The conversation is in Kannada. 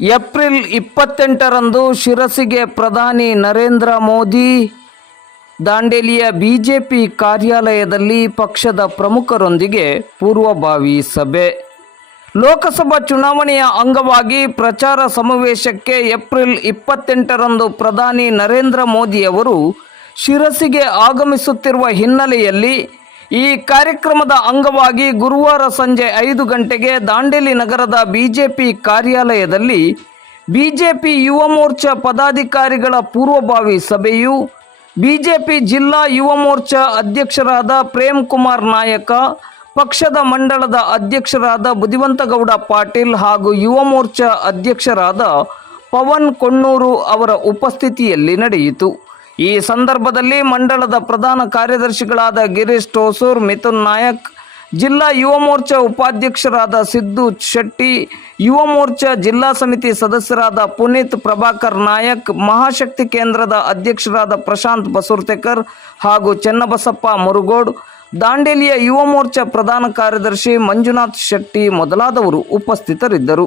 ಏಪ್ರಿಲ್ ಇಪ್ಪತ್ತೆಂಟರಂದು ಶಿರಸಿಗೆ ಪ್ರಧಾನಿ ನರೇಂದ್ರ ಮೋದಿ ದಾಂಡೇಲಿಯ ಬಿಜೆಪಿ ಕಾರ್ಯಾಲಯದಲ್ಲಿ ಪಕ್ಷದ ಪ್ರಮುಖರೊಂದಿಗೆ ಪೂರ್ವಭಾವಿ ಸಭೆ. ಲೋಕಸಭಾ ಚುನಾವಣೆಯ ಅಂಗವಾಗಿ ಪ್ರಚಾರ ಸಮಾವೇಶಕ್ಕೆ ಏಪ್ರಿಲ್ ಇಪ್ಪತ್ತೆಂಟರಂದು ಪ್ರಧಾನಿ ನರೇಂದ್ರ ಮೋದಿಯವರು ಶಿರಸಿಗೆ ಆಗಮಿಸುತ್ತಿರುವ ಹಿನ್ನೆಲೆಯಲ್ಲಿ ಈ ಕಾರ್ಯಕ್ರಮದ ಅಂಗವಾಗಿ ಗುರುವಾರ ಸಂಜೆ ಐದು ಗಂಟೆಗೆ ದಾಂಡೇಲಿ ನಗರದ ಬಿಜೆಪಿ ಕಾರ್ಯಾಲಯದಲ್ಲಿ ಬಿಜೆಪಿ ಯುವ ಮೋರ್ಚಾ ಪದಾಧಿಕಾರಿಗಳ ಪೂರ್ವಭಾವಿ ಸಭೆಯು ಬಿಜೆಪಿ ಜಿಲ್ಲಾ ಯುವ ಮೋರ್ಚಾ ಅಧ್ಯಕ್ಷರಾದ ಪ್ರೇಮ್ ಕುಮಾರ್ ನಾಯಕ, ಪಕ್ಷದ ಮಂಡಳದ ಅಧ್ಯಕ್ಷರಾದ ಬುದಿವಂತಗೌಡ ಪಾಟೀಲ್ ಹಾಗೂ ಯುವ ಮೋರ್ಚಾ ಅಧ್ಯಕ್ಷರಾದ ಪವನ್ ಕೊಣ್ಣೂರು ಅವರ ಉಪಸ್ಥಿತಿಯಲ್ಲಿ ನಡೆಯಿತು. ಈ ಸಂದರ್ಭದಲ್ಲಿ ಮಂಡಳದ ಪ್ರಧಾನ ಕಾರ್ಯದರ್ಶಿಗಳಾದ ಗಿರೀಶ್ ಟೋಸೂರ್ ಮಿಥುನ್ ನಾಯಕ್, ಜಿಲ್ಲಾ ಯುವ ಮೋರ್ಚಾ ಉಪಾಧ್ಯಕ್ಷರಾದ ಸಿದ್ದು ಶೆಟ್ಟಿ, ಯುವ ಮೋರ್ಚಾ ಜಿಲ್ಲಾ ಸಮಿತಿ ಸದಸ್ಯರಾದ ಪುನೀತ್ ಪ್ರಭಾಕರ್ ನಾಯಕ್, ಮಹಾಶಕ್ತಿ ಕೇಂದ್ರದ ಅಧ್ಯಕ್ಷರಾದ ಪ್ರಶಾಂತ್ ಬಸುರ್ತೇಕರ್ ಹಾಗೂ ಚೆನ್ನಬಸಪ್ಪ ಮುರುಗೋಡ್, ದಾಂಡೇಲಿಯ ಯುವ ಮೋರ್ಚಾ ಪ್ರಧಾನ ಕಾರ್ಯದರ್ಶಿ ಮಂಜುನಾಥ್ ಶೆಟ್ಟಿ ಮೊದಲಾದವರು ಉಪಸ್ಥಿತರಿದ್ದರು.